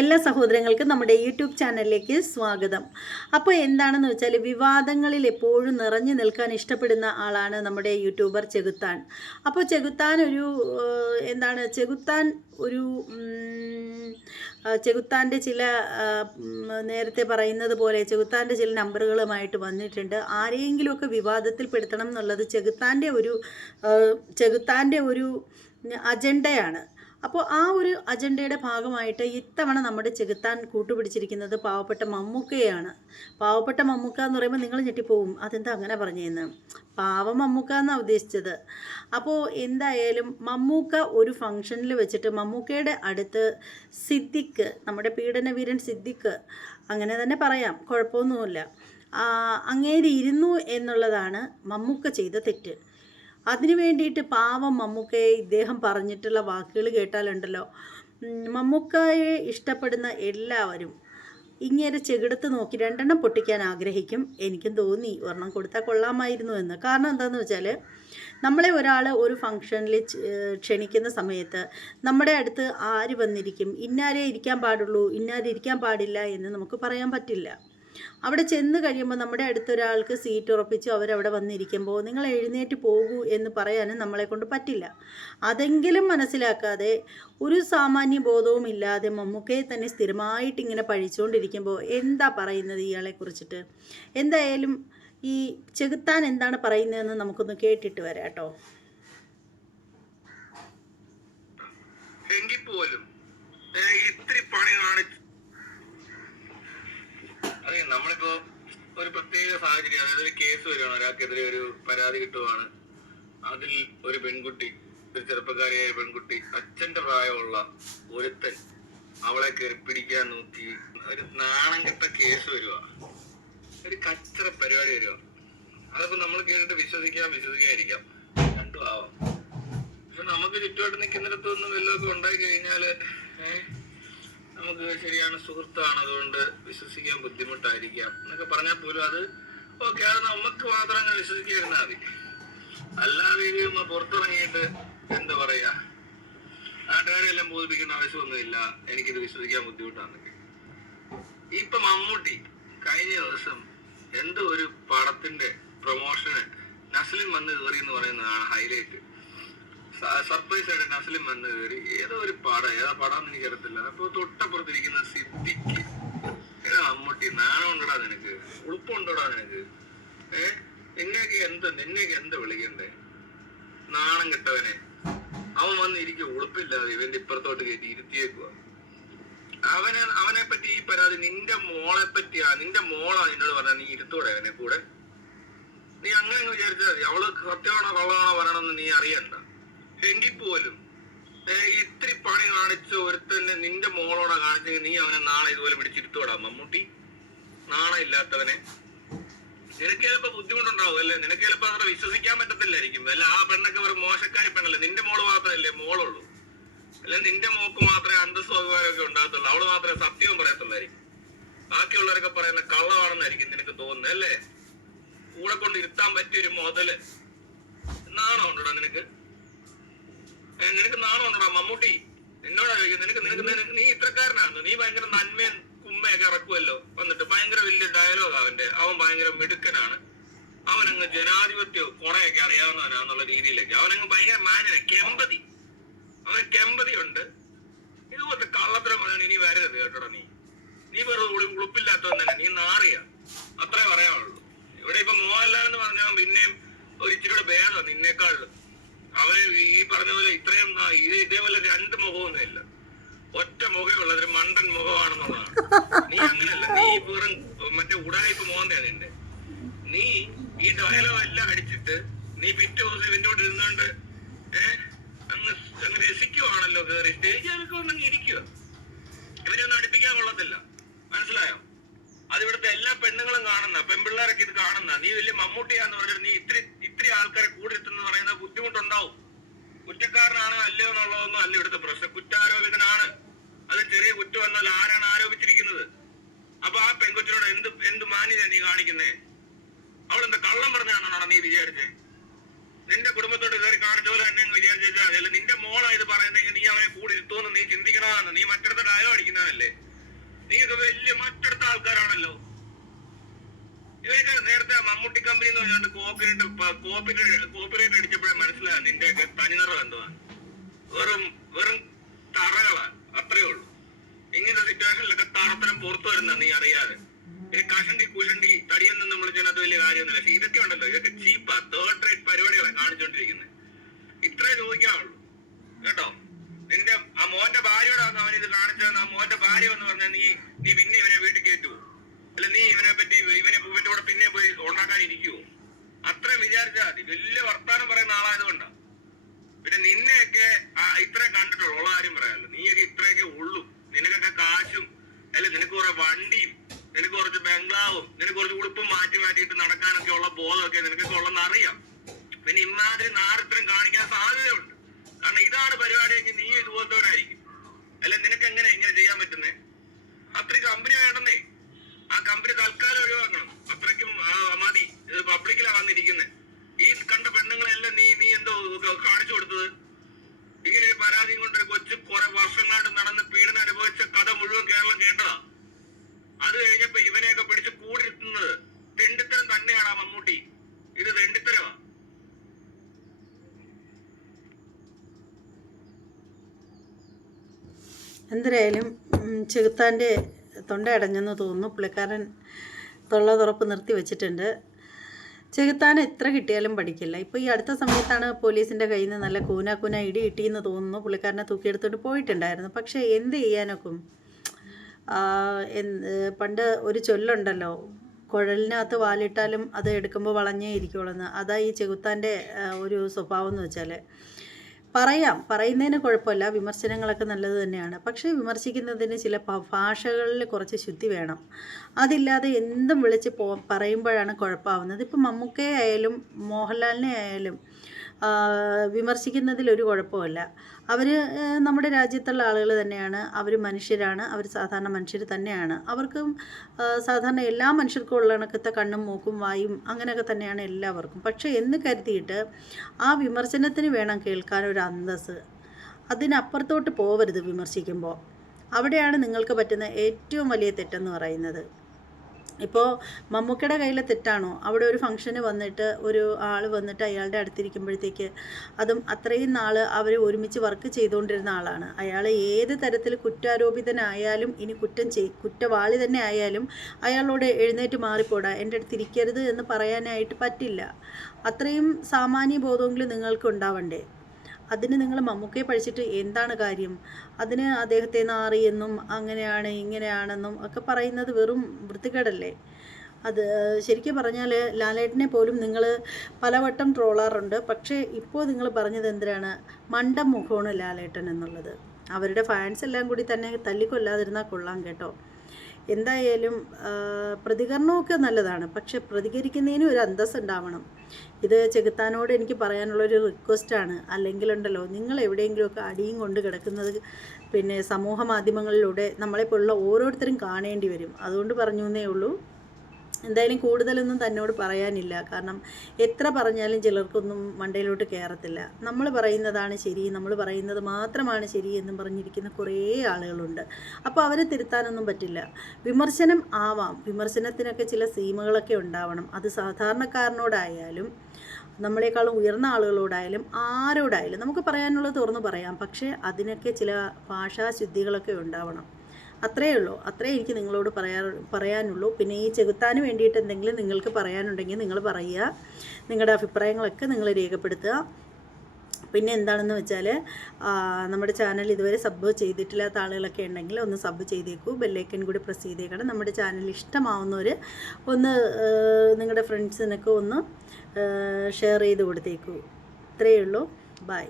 എല്ലാ സഹോദരങ്ങൾക്കും നമ്മുടെ യൂട്യൂബ് ചാനലിലേക്ക് സ്വാഗതം. അപ്പോൾ എന്താണെന്ന് വെച്ചാൽ, വിവാദങ്ങളിൽ എപ്പോഴും നിറഞ്ഞു നിൽക്കാൻ ഇഷ്ടപ്പെടുന്ന ആളാണ് നമ്മുടെ യൂട്യൂബർ ചെകുത്താൻ. അപ്പോൾ ചെകുത്താൻ ഒരു ചെകുത്താൻ്റെ ചില നേരത്തെ പറയുന്നത് പോലെ ചെകുത്താൻ്റെ ചില നമ്പറുകളുമായിട്ട് വന്നിട്ടുണ്ട്. ആരെയെങ്കിലുമൊക്കെ വിവാദത്തിൽപ്പെടുത്തണം എന്നുള്ളത് ചെകുത്താൻ്റെ ഒരു അജണ്ടയാണ്. അപ്പോൾ ആ ഒരു അജണ്ടയുടെ ഭാഗമായിട്ട് ഇത്തവണ നമ്മുടെ ചെകുത്താൻ കൂട്ടുപിടിച്ചിരിക്കുന്നത് പാവപ്പെട്ട മമ്മൂക്കയാണ്. പാവപ്പെട്ട മമ്മൂക്ക എന്ന് പറയുമ്പോൾ നിങ്ങൾ ഞെട്ടിപ്പോവും, അതെന്താ അങ്ങനെ പറഞ്ഞതെന്ന്. പാവം മമ്മൂക്ക എന്നാണ് ഉദ്ദേശിച്ചത്. അപ്പോൾ എന്തായാലും മമ്മൂക്ക ഒരു ഫംഗ്ഷനിൽ വെച്ചിട്ട് മമ്മൂക്കയുടെ അടുത്ത് സിദ്ദിഖ്, നമ്മുടെ പീഡനവീരൻ സിദ്ദിഖ്, അങ്ങനെ തന്നെ പറയാം, കുഴപ്പമൊന്നുമില്ല, അങ്ങേര് ഇരുന്നു എന്നുള്ളതാണ് മമ്മൂക്ക ചെയ്ത തെറ്റ്. അതിനു വേണ്ടിയിട്ട് പാവം മമ്മൂക്കയെ ഇദ്ദേഹം പറഞ്ഞിട്ടുള്ള വാക്കുകൾ കേട്ടാലുണ്ടല്ലോ, മമ്മൂക്കയെ ഇഷ്ടപ്പെടുന്ന എല്ലാവരും ഇങ്ങനെ ചെകിടത്ത് നോക്കി രണ്ടെണ്ണം പൊട്ടിക്കാൻ ആഗ്രഹിക്കും. എനിക്കും തോന്നി ഒരെണ്ണം കൊടുത്താൽ കൊള്ളാമായിരുന്നു എന്ന്. കാരണം എന്താണെന്ന് വെച്ചാൽ, നമ്മളെ ഒരാൾ ഒരു ഫംഗ്ഷനിൽ ക്ഷണിക്കുന്ന സമയത്ത് നമ്മുടെ അടുത്ത് ആര് വന്നിരിക്കും, ഇന്നാരേ ഇരിക്കാൻ പാടുള്ളൂ, ഇന്നാരെ ഇരിക്കാൻ പാടില്ല എന്ന് നമുക്ക് പറയാൻ പറ്റില്ല. അവിടെ ചെന്ന് കഴിയുമ്പോൾ നമ്മുടെ അടുത്തൊരാൾക്ക് സീറ്റ് ഉറപ്പിച്ച് അവരവിടെ വന്നിരിക്കുമ്പോൾ നിങ്ങൾ എഴുന്നേറ്റ് പോകൂ എന്ന് പറയാനും നമ്മളെ കൊണ്ട് പറ്റില്ല. അതെങ്കിലും മനസ്സിലാക്കാതെ ഒരു സാമാന്യ ബോധവും ഇല്ലാതെ മമ്മൂക്കയെ തന്നെ സ്ഥിരമായിട്ട് ഇങ്ങനെ പഴിച്ചുകൊണ്ടിരിക്കുമ്പോൾ എന്താ പറയുന്നത് ഇയാളെ കുറിച്ചിട്ട്? എന്തായാലും ഈ ചെകുത്താൻ എന്താണ് പറയുന്നതെന്ന് നമുക്കൊന്ന് കേട്ടിട്ട് വരാം കേട്ടോ. നമ്മളിപ്പോ ഒരു പ്രത്യേക സാഹചര്യം, അതായത് ഒരു കേസ് വരുവാണ്, ഒരാൾക്കെതിരെ ഒരു പരാതി കിട്ടുവാണ്. അതിൽ ഒരു പെൺകുട്ടി, ഒരു ചെറുപ്പക്കാരിയായ പെൺകുട്ടി, അച്ഛന്റെ പ്രായമുള്ള ഒരുത്തൻ അവളെ കയറി പിടിക്കാൻ നോക്കി, ഒരു നാണം കെട്ട കേസ് വരുക, ഒരു കച്ചറ പരിപാടി വരുക. അതിപ്പോ നമ്മൾ കേട്ടിട്ട് വിശ്വസിക്കാതിരിക്കാം, രണ്ടും ആവാം. പക്ഷെ നമുക്ക് ചുറ്റുമായിട്ട് നിൽക്കുന്നിടത്തൊന്നും വല്ലതൊക്കെ ഉണ്ടായി കഴിഞ്ഞാല് നമുക്ക് ശരിയാണ്, സുഹൃത്താണ്, അതുകൊണ്ട് വിശ്വസിക്കാൻ ബുദ്ധിമുട്ടായിരിക്കാം എന്നൊക്കെ പറഞ്ഞാൽ പോലും അത് ഓക്കെ, അത് നമുക്ക് മാത്രം അങ്ങനെ വിശ്വസിക്കാതിരുന്നാൽ മതി. അല്ലാതെ പുറത്തിറങ്ങിയിട്ട് എന്താ പറയാ, നാട്ടുകാരെല്ലാം ബോധിപ്പിക്കേണ്ട ആവശ്യമൊന്നുമില്ല, എനിക്കിത് വിശ്വസിക്കാൻ ബുദ്ധിമുട്ടാണെന്നൊക്കെ. ഇപ്പൊ മമ്മൂട്ടി കഴിഞ്ഞ ദിവസം എന്തോ ഒരു പടത്തിന്റെ പ്രൊമോഷന് നസ്ലിൻ വന്ന് കയറി എന്ന് പറയുന്നതാണ് ഹൈലൈറ്റ്. സർപ്രൈസ് ആയിട്ട് നസ്ലിൻ വന്ന് കയറി, ഏതോ ഒരു ഏതാ പടം എന്ന് എനിക്കറിയത്തില്ല. അപ്പൊ തൊട്ടപ്പുറത്തിരിക്കുന്ന സിദ്ദിഖ്, മമ്മൂട്ടി, നാണം ഉണ്ടോടാ നിനക്ക്, ഉളുപ്പുണ്ടോടാ നിനക്ക്? നിന്നെയൊക്കെ എന്താ വിളിക്കണ്ടേ? നാണം കെട്ടവനെ. അവൻ വന്നിരിക്കും ഉളുപ്പില്ലാതെ ഇവന്റെ ഇപ്പുറത്തോട്ട് കയറ്റി ഇരുത്തിയേക്കുക. അവനെ പറ്റി ഈ പരാതി നിന്റെ മോളെ പറ്റിയാ, നിന്റെ മോളാ നിന്നോട് പറഞ്ഞാൽ നീ ഇരുത്തോടെ അവനെ കൂടെ. നീ അങ്ങനെ വിചാരിച്ചാൽ മതി. അവള് സത്യമാണോ കള്ളമാണോ പറയണമെന്ന് നീ അറിയണ്ട. എങ്കിൽ പോലും ഇത്തിരി പണി കാണിച്ച ഒരുത്തന്നെ നിന്റെ മോളോടെ കാണിച്ചെങ്കിൽ നീ അവനെ നാളെ ഇതുപോലെ പിടിച്ചിരുത്തോടാ മമ്മൂട്ടി, നാണം ഇല്ലാത്തവനെ. നിനക്ക് ചിലപ്പോ ബുദ്ധിമുട്ടുണ്ടാവും അല്ലേ, നിനക്ക് ചിലപ്പോ അത്ര വിശ്വസിക്കാൻ പറ്റത്തില്ലായിരിക്കും. അല്ല, ആ പെണ്ണൊക്കെ ഒരു മോശക്കാരി പെണ്ണല്ലേ, നിന്റെ മോള് മാത്രമല്ലേ മോളുള്ളൂ, അല്ലെ നിന്റെ മോക്ക് മാത്രമേ അന്തസ്സും അഭിമാനമൊക്കെ ഉണ്ടാകത്തുള്ളൂ, അവള് മാത്രമേ സത്യവും പറയത്തുള്ളായിരിക്കും. ബാക്കിയുള്ളവരൊക്കെ പറയുന്ന കള്ളമാണെന്നായിരിക്കും നിനക്ക് തോന്നുന്നത് അല്ലേ. കൂടെ കൊണ്ട് ഇരുത്താൻ പറ്റിയൊരു മുതല്. നാണം ഉണ്ടോടാ നിനക്ക്? നിനക്ക് നാണം ഉണ്ടോടാ മമ്മൂട്ടി? നിന്നോടാ ചോദിക്കുന്നത്. നീ ഇത്രക്കാരനാണ്, നീ ഭയങ്കര നന്മയും കുമ്മയൊക്കെ ഇറക്കുമല്ലോ വന്നിട്ട്. ഭയങ്കര വലിയ ഡയലോഗ് അവൻ ഭയങ്കര മിടുക്കനാണ്, അവനങ്ങ് ജനാധിപത്യവും കൊണയൊക്കെ അറിയാവുന്നവനാന്നുള്ള രീതിയിലൊക്കെ അവനങ്ങ് ഭയങ്കര അവന് കെമ്പതി ഉണ്ട്. ഇതുപോലത്തെ കള്ളത്തരം പറഞ്ഞാൽ ഇനി വരരുത് കേട്ടോടാ. നീ വെറുതെ ഉളുപ്പില്ലാത്തവൻ തന്നെ, നീ നാറിയ, അത്രേ പറയാനുള്ളൂ. ഇവിടെ ഇപ്പൊ മോഹൻലാൽ എന്ന് പറഞ്ഞാൽ പിന്നെയും ഒരു ഇച്ചിരിയുടെ ഭേദമാണ് നിന്നേക്കാളിലും. അവന് ഈ പറഞ്ഞ പോലെ ഇത്രയും ഇതേപോലെ രണ്ട് മുഖമൊന്നുമില്ല, ഒറ്റ മുഖമുള്ള ഒരു മണ്ടൻ മുഖമാണെന്നുള്ളതാണ്. നീ അങ്ങനെയല്ല, നീ വെറും മറ്റേ ഉടായ്പ മോഹന്തയാ നിന്റെ. നീ ഈ ഡയലോഗ് എല്ലാം അടിച്ചിട്ട് നീ പിറ്റേ ദിവസം ഇവന്റോട് ഇരുന്നോണ്ട് അങ്ങ് രസിക്കുവാണല്ലോ, കയറി സ്റ്റേജ് കൊണ്ടങ്ങ് ഇരിക്കുക. ഇവനൊന്നും അടുപ്പിക്കാൻ കൊള്ളത്തില്ല, മനസ്സിലായോ? അതിവിടുത്തെ എല്ലാ പെണ്ണുങ്ങളും കാണുന്ന, പെൺപിള്ളേരൊക്കെ ഇത് കാണുന്ന. നീ വലിയ മമ്മൂട്ടിയാന്ന് പറഞ്ഞിട്ട് നീ ഇത്തിരി ആൾക്കാരെ കൂടി എത്തുന്ന പറയുന്നത് ബുദ്ധിമുട്ടുണ്ടാവും. കുറ്റക്കാരനാണോ അല്ലയോ എന്നുള്ളതൊന്നും അല്ല ഇവിടുത്തെ പ്രശ്നം. കുറ്റാരോപിതനാണ്, അത് ചെറിയ കുറ്റം എന്നാൽ ആരാണ് ആരോപിച്ചിരിക്കുന്നത്? അപ്പൊ ആ പെൺകൊച്ചിനോട് എന്ത് മാന്യത നീ കാണിക്കുന്നേ? അവളെന്താ കള്ളം പറഞ്ഞാണോ നീ വിചാരിച്ചേ? നിന്റെ കുടുംബത്തോട് കയറി കാണിച്ച പോലെ തന്നെ വിചാരിച്ചാൽ മതി. അല്ല നിന്റെ മോളാ ഇത് പറയുന്നെങ്കിൽ നീ അവനെ കൂടി ഇരുത്തോന്ന് നീ ചിന്തിക്കണമെന്ന്. നീ മറ്റടുത്ത ഡയലോഗ് അടിക്കുന്നതല്ലേ? നീയൊക്കെ വലിയ മറ്റടുത്ത ആൾക്കാരാണല്ലോ. ഇവയൊക്കെ നേരത്തെ മമ്മൂട്ടി കമ്പനി എന്ന് പറഞ്ഞുകൊണ്ട് കോപ്പിറൈറ്റ് അടിച്ചപ്പോഴേ മനസ്സിലായി നിന്റെയൊക്കെ തനിനിറം എന്തുവാ. വെറും തറകളാ, അത്രേ ഉള്ളൂ. ഇങ്ങനത്തെ സിറ്റുവേഷനിലൊക്കെ തറത്തരം പുറത്തു വരുന്ന നീ അറിയാതെ. പിന്നെ കുശണ്ടി തടിയെന്ന് നമ്മൾ വിളിച്ചത് വലിയ കാര്യമൊന്നുമില്ല. പക്ഷെ ഇതൊക്കെ ഉണ്ടല്ലോ, ഇതൊക്കെ ചീപ്പാ, തേർഡ് റേറ്റ് പരിപാടികളാണ് കാണിച്ചോണ്ടിരിക്കുന്നത്. ഇത്രേ ചോദിക്കാവുള്ളൂ കേട്ടോ. നിന്റെ ആ മോന്റെ ഭാര്യയോടാണ് അവൻ ഇത് കാണിച്ചത്. ആ മോന്റെ ഭാര്യ എന്ന് പറഞ്ഞാൽ നീ പിന്നെ ഇവനെ വീട്ടിൽ കയറ്റുവോ? അല്ല നീ ഇവന്റെ കൂടെ പിന്നെ പോയി ഉണ്ടാക്കാൻ ഇരിക്കുവോ? അത്രയും വിചാരിച്ചാൽ മതി. വലിയ വർത്താനം പറയുന്ന ആളായതുകൊണ്ടാ. പിന്നെ നിന്നെയൊക്കെ ഇത്രേ കണ്ടിട്ടുള്ളൂ. ഉള്ള കാര്യം പറയാമല്ലോ, നീയൊക്കെ ഇത്രയൊക്കെ ഉള്ളൂ. നിനക്കൊക്കെ കാശും അല്ല, നിനക്ക് കുറെ വണ്ടിയും നിനക്ക് കുറച്ച് ബംഗ്ലാവും നിനക്ക് കുറച്ച് ഉടുപ്പും മാറ്റിയിട്ട് നടക്കാനൊക്കെ ഉള്ള ബോധമൊക്കെ നിനക്കൊക്കെ ഉള്ളതെന്ന് അറിയാം. പിന്നെ ഇമാതിരി നാരത്രം കാണിക്കാൻ സാധ്യതയുണ്ട്. കാരണം ഇതാണ് പരിപാടിയെങ്കിൽ നീ ഇതുപോലത്തവരായിരിക്കും. അല്ല നിനക്ക് ഇങ്ങനെ ചെയ്യാൻ പറ്റുന്നേ? അത്രയ്ക്ക് കമ്പനി വേണ്ടെന്നേ. ആ കമ്പനി തൽക്കാലം ഒഴിവാക്കണം. അത്രയ്ക്കും മതി. ഇത് പബ്ലിക്കിലാ വന്നിരിക്കുന്നത്. ഈ കണ്ട പെണ്ണുങ്ങളെല്ലാം നീ എന്തോ കാണിച്ചു കൊടുത്തത്? ഇങ്ങനെ ഒരു പരാതിയും കൊണ്ടൊരു കൊച്ചു കുറെ വർഷങ്ങളായിട്ട് നടന്ന് പീഡനം അനുഭവിച്ച കഥ മുഴുവൻ കേരളം കേട്ടതാ. അത് കഴിഞ്ഞപ്പോ ഇവനെയൊക്കെ പിടിച്ച് കൂടിരുത്തുന്നത് തെണ്ടിത്തരം തന്നെയാണ് ആ മമ്മൂട്ടി. ഇത് തെണ്ടിത്തരമാ. എന്തായാലും ചെകുത്താൻ്റെ തൊണ്ടയടഞ്ഞെന്ന് തോന്നുന്നു. പുള്ളിക്കാരൻ തുറപ്പ് നിർത്തി വെച്ചിട്ടുണ്ട്. ചെകുത്താൻ എത്ര കിട്ടിയാലും പഠിക്കില്ല. ഇപ്പോൾ ഈ അടുത്ത സമയത്താണ് പോലീസിൻ്റെ കയ്യിൽ നിന്ന് നല്ല കൂന ഇടി കിട്ടിയെന്ന് തോന്നുന്നു. പുള്ളിക്കാരനെ തൂക്കിയെടുത്തോണ്ട് പോയിട്ടുണ്ടായിരുന്നു. പക്ഷേ എന്ത് ചെയ്യാനൊക്കും? പണ്ട് ഒരു ചൊല്ലുണ്ടല്ലോ, കുഴലിനകത്ത് വാലിട്ടാലും അത് എടുക്കുമ്പോൾ വളഞ്ഞേ ഇരിക്കുള്ളൂ. അതാ ഈ ചെകുത്താൻ്റെ ഒരു സ്വഭാവം എന്ന് വെച്ചാൽ. പറയുന്നതിന് കുഴപ്പമില്ല, വിമർശനങ്ങളൊക്കെ നല്ലത് തന്നെയാണ്. പക്ഷേ വിമർശിക്കുന്നതിന് ചില ഭാഷകളിൽ കുറച്ച് ശുദ്ധി വേണം. അതില്ലാതെ എന്തും വിളിച്ച് പറയുമ്പോഴാണ് കുഴപ്പമാവുന്നത്. ഇപ്പം മമ്മൂക്കയെ ആയാലും മോഹൻലാലിനെ ആയാലും വിമർശിക്കുന്നതിലൊരു കുഴപ്പമില്ല. അവർ നമ്മുടെ രാജ്യത്തുള്ള ആളുകൾ തന്നെയാണ്. അവർ മനുഷ്യരാണ്. അവർ സാധാരണ മനുഷ്യർ തന്നെയാണ്. അവർക്കും സാധാരണ എല്ലാ മനുഷ്യർക്കും ഉള്ള കണക്കത്തെ കണ്ണും മൂക്കും വായും അങ്ങനെയൊക്കെ തന്നെയാണ് എല്ലാവർക്കും. പക്ഷേ എന്ന് കരുതിയിട്ട് ആ വിമർശനത്തിന് വേണം കേൾക്കാനൊരു അന്തസ്സ്. അതിനപ്പുറത്തോട്ട് പോവരുത് വിമർശിക്കുമ്പോൾ. അവിടെയാണ് നിങ്ങൾക്ക് പറ്റുന്ന ഏറ്റവും വലിയ തെറ്റെന്ന് പറയുന്നത്. ഇപ്പോൾ മമ്മൂക്കയുടെ കയ്യിലെ തെറ്റാണോ? അവിടെ ഒരു ഫംഗ്ഷന് വന്നിട്ട് ഒരു ആൾ വന്നിട്ട് അയാളുടെ അടുത്തിരിക്കുമ്പോഴത്തേക്ക്, അതും അത്രയും നാൾ അവർ ഒരുമിച്ച് വർക്ക് ചെയ്തുകൊണ്ടിരുന്ന ആളാണ്. അയാൾ ഏത് തരത്തിൽ കുറ്റാരോപിതനായാലും, ഇനി കുറ്റവാളി തന്നെ ആയാലും അയാളോട് എഴുന്നേറ്റ് മാറിപ്പോടാ, എൻ്റെ അടുത്ത് ഇരിക്കരുത് എന്ന് പറയാനായിട്ട് പറ്റില്ല. അത്രയും സാമാന്യ ബോധമെങ്കിലും നിങ്ങൾക്ക് ഉണ്ടാവണ്ടേ? അതിന് നിങ്ങൾ മമ്മൂക്കയെ പഠിച്ചിട്ട് എന്താണ് കാര്യം? അതിന് അദ്ദേഹത്തെ നാറിയെന്നും അങ്ങനെയാണ് ഇങ്ങനെയാണെന്നും ഒക്കെ പറയുന്നത് വെറും വൃത്തികേടല്ലേ? അത് ശരിക്കും പറഞ്ഞാൽ ലാലേട്ടനെ പോലും നിങ്ങൾ പലവട്ടം ട്രോളാറുണ്ട്. പക്ഷേ ഇപ്പോൾ നിങ്ങൾ പറഞ്ഞത് എന്തിനാണ്? മണ്ടം മുഖമാണ് ലാലേട്ടൻ എന്നുള്ളത്. അവരുടെ ഫാൻസ് എല്ലാം കൂടി തന്നെ തല്ലിക്കൊല്ലാതിരുന്നാൽ കൊള്ളാം കേട്ടോ. എന്തായാലും പ്രതികരണമൊക്കെ നല്ലതാണ്, പക്ഷെ പ്രതികരിക്കുന്നതിനും ഒരു അന്തസ്സ് ഉണ്ടാവണം. ഇത് ചെകുത്താനോട് എനിക്ക് പറയാനുള്ളൊരു റിക്വസ്റ്റാണ്. അല്ലെങ്കിലുണ്ടല്ലോ, നിങ്ങൾ എവിടെയെങ്കിലുമൊക്കെ അടിയും കൊണ്ട് കിടക്കുന്നത് പിന്നെ സമൂഹ മാധ്യമങ്ങളിലൂടെ നമ്മളെപ്പോലുള്ള ഓരോരുത്തരും കാണേണ്ടി വരും. അതുകൊണ്ട് പറഞ്ഞു എന്നേ ഉള്ളൂ. എന്തായാലും കൂടുതലൊന്നും തന്നോട് പറയാനില്ല. കാരണം എത്ര പറഞ്ഞാലും ചിലർക്കൊന്നും മണ്ടയിലോട്ട് കയറത്തില്ല. നമ്മൾ പറയുന്നതാണ് ശരി, നമ്മൾ പറയുന്നത് മാത്രമാണ് ശരി എന്നും പറഞ്ഞിരിക്കുന്ന കുറേ ആളുകളുണ്ട്. അപ്പോൾ അവരെ തിരുത്താനൊന്നും പറ്റില്ല. വിമർശനം ആവാം, വിമർശനത്തിനൊക്കെ ചില സീമകളൊക്കെ ഉണ്ടാവണം. അത് സാധാരണക്കാരനോടായാലും നമ്മളെക്കാളും ഉയർന്ന ആളുകളോടായാലും ആരോടായാലും നമുക്ക് പറയാനുള്ളത് തുറന്നു പറയാം. പക്ഷേ അതിനൊക്കെ ചില ഭാഷാശുദ്ധികളൊക്കെ ഉണ്ടാവണം. അത്രയേ ഉള്ളൂ. അത്രേ എനിക്ക് നിങ്ങളോട് പറയാനുള്ളൂ. പിന്നെ ഈ ചെകുത്താന് വേണ്ടിയിട്ട് എന്തെങ്കിലും നിങ്ങൾക്ക് പറയാനുണ്ടെങ്കിൽ നിങ്ങൾ പറയുക. നിങ്ങളുടെ അഭിപ്രായങ്ങളൊക്കെ നിങ്ങൾ രേഖപ്പെടുത്തുക. പിന്നെ എന്താണെന്ന് വെച്ചാൽ നമ്മുടെ ചാനൽ ഇതുവരെ സബ് ചെയ്തിട്ടില്ലാത്ത ആളുകളൊക്കെ ഉണ്ടെങ്കിൽ ഒന്ന് സബ് ചെയ്തേക്കൂ. ബെല്ലൈക്കൻ കൂടി പ്രസ് ചെയ്തേക്കണം. നമ്മുടെ ചാനൽ ഇഷ്ടമാവുന്നവർ ഒന്ന് നിങ്ങളുടെ ഫ്രണ്ട്സിനൊക്കെ ഒന്ന് ഷെയർ ചെയ്ത് കൊടുത്തേക്കൂ. ഇത്രയേ ഉള്ളൂ. ബൈ.